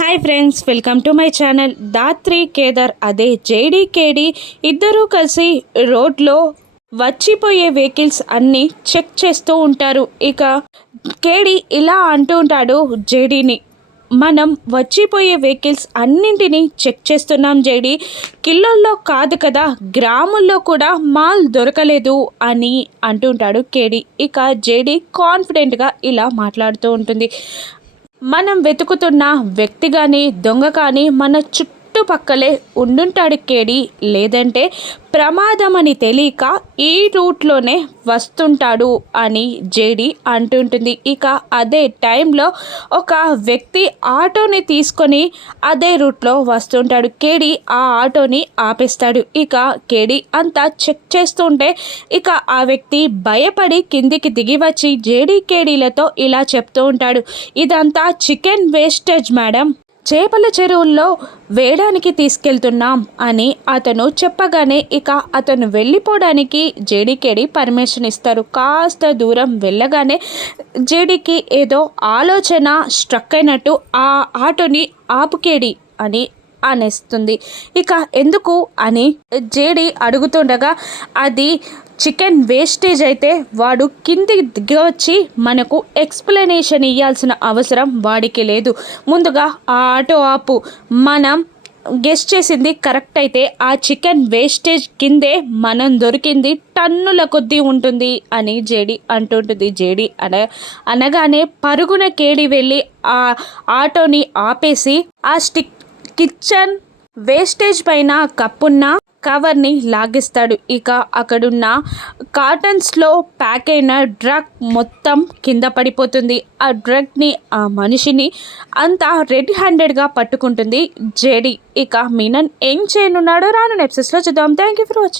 Hi friends welcome to my channel. Dhatri Kedar అదే JD కేడీ ఇద్దరూ కలిసి రోడ్లో వచ్చిపోయే వెహికల్స్ అన్నీ చెక్ చేస్తూ ఉంటారు. ఇక కేడీ ఇలా అంటూ ఉంటాడు జేడీని మనం వచ్చిపోయే వెహికల్స్ అన్నింటినీ చెక్ చేస్తున్నాం జేడి. కిలోల్లో కాదు కదా గ్రాముల్లో కూడా మాల్ దొరకలేదు అని అంటుంటాడు కేడి. ఇక జేడి కాన్ఫిడెంట్గా ఇలా మాట్లాడుతూ ఉంటుంది. మనం వెతుకుతున్న వ్యక్తి కానీ దొంగ కానీ మన చుట్టుపక్కలే ఉండుంటాడు కేడి. లేదంటే ప్రమాదం అని తెలియక ఈ రూట్లోనే వస్తుంటాడు అని జేడి అంటుంటుంది. ఇక అదే టైంలో ఒక వ్యక్తి ఆటోని తీసుకొని అదే రూట్లో వస్తుంటాడు. కేడి ఆ ఆటోని ఆపేస్తాడు. ఇక కేడి అంతా చెక్ చేస్తుంటే ఇక ఆ వ్యక్తి భయపడి కిందికి దిగి వచ్చి జేడి కేడీలతో ఇలా చెప్తూ ఉంటాడు. ఇదంతా చికెన్ వేస్టేజ్ మేడం. చేపల చెరువుల్లో వేయడానికి తీసుకెళ్తున్నాం అని అతను చెప్పగానే ఇక అతను వెళ్ళిపోవడానికి జేడీకేడి పర్మిషన్ ఇస్తారు. కాస్త దూరం వెళ్ళగానే జేడీకి ఏదో ఆలోచన స్ట్రక్ అయినట్టు ఆ ఆటోని ఆపుకేడి అని అనేస్తుంది. ఇక ఎందుకు అని జేడి అడుగుతుండగా అది చికెన్ వేస్టేజ్ అయితే వాడు కిందికి దిగవచ్చి మనకు ఎక్స్ప్లెనేషన్ ఇవ్వాల్సిన అవసరం వాడికి లేదు. ముందుగా ఆ ఆటో ఆపు. మనం గెస్ట్ చేసింది కరెక్ట్ అయితే ఆ చికెన్ వేస్టేజ్ కిందే మనం దొరికింది టన్నుల కొద్దీ ఉంటుంది అని జేడి అంటుంటుంది. జేడి అన అనగానే పరుగున కేడి వెళ్ళి ఆ ఆటోని ఆపేసి ఆ స్టిక్ కిచెన్ వేస్టేజ్ పైన కప్పున్న కవర్ని లాగిస్తాడు. ఇక అక్కడున్న కాటన్స్లో ప్యాక్ అయిన డ్రగ్ మొత్తం కింద పడిపోతుంది. ఆ డ్రగ్ని ఆ మనిషిని అంతా రెడ్ హ్యాండెడ్గా పట్టుకుంటుంది జేడి. ఇక మీనన్ ఏం చేయనున్నాడో రాను నెప్సెస్లో చూద్దాం. Thank you for watching